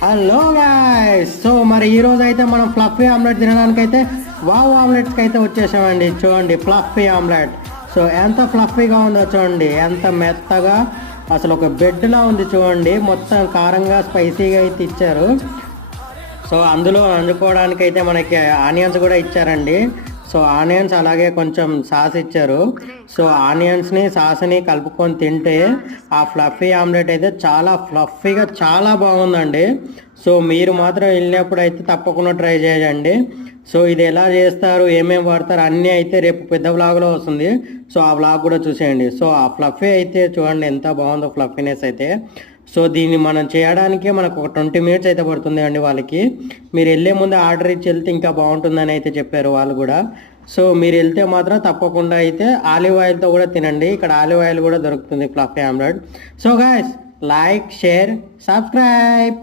Hello guys, so మరి ఈ రోజు అయితే మనం ఫ్లఫీ ఆమ్లెట్ తినడానికి అయితే వావ్ ఆమ్లెట్స్కి అయితే వచ్చేసామండి. చూడండి ఫ్లఫీ ఆమ్లెట్. సో ఎంత ఫ్లఫీగా ఉందో చూడండి, ఎంత మెత్తగా, అసలు ఒక బెడ్లా ఉంది చూడండి. మొత్తం కారంగా స్పైసీగా అయితే ఇచ్చారు. సో అందులో వండుకోవడానికి అయితే మనకి ఆనియన్స్ కూడా ఇచ్చారండి. సో ఆనియన్స్ అలాగే కొంచెం సాస్ ఇచ్చారు. సో ఆనియన్స్ని సాస్ని కలుపుకొని తింటే ఆ ఫ్లఫీ ఆమ్లెట్ అయితే చాలా ఫ్లఫీగా చాలా బాగుందండి. సో మీరు మాత్రం వెళ్ళినప్పుడు అయితే తప్పకుండా ట్రై చేయండి. సో ఇది ఎలా చేస్తారు, ఏమేమి వాడతారు అన్నీ అయితే రేపు పెద్ద వ్లాగ్లో వస్తుంది. సో ఆ వ్లాగ్ కూడా చూసేయండి. సో ఆ ఫ్లఫీ అయితే చూడండి ఎంత బాగుందో ఫ్లఫీనెస్ అయితే. సో దీన్ని మనం చేయడానికే మనకు ఒక 20 మినిట్స్ అయితే పడుతుంది అండి వాళ్ళకి. మీరు వెళ్ళే ముందు ఆర్డర్ ఇచ్చి వెళ్తే ఇంకా బాగుంటుందని అయితే చెప్పారు వాళ్ళు కూడా. సో మీరు వెళ్తే మాత్రం తప్పకుండా అయితే ఆలివ్ ఆయిల్తో కూడా తినండి. ఇక్కడ ఆలివ్ ఆయిల్ కూడా దొరుకుతుంది fluffy omelette. So guys, like, share, subscribe.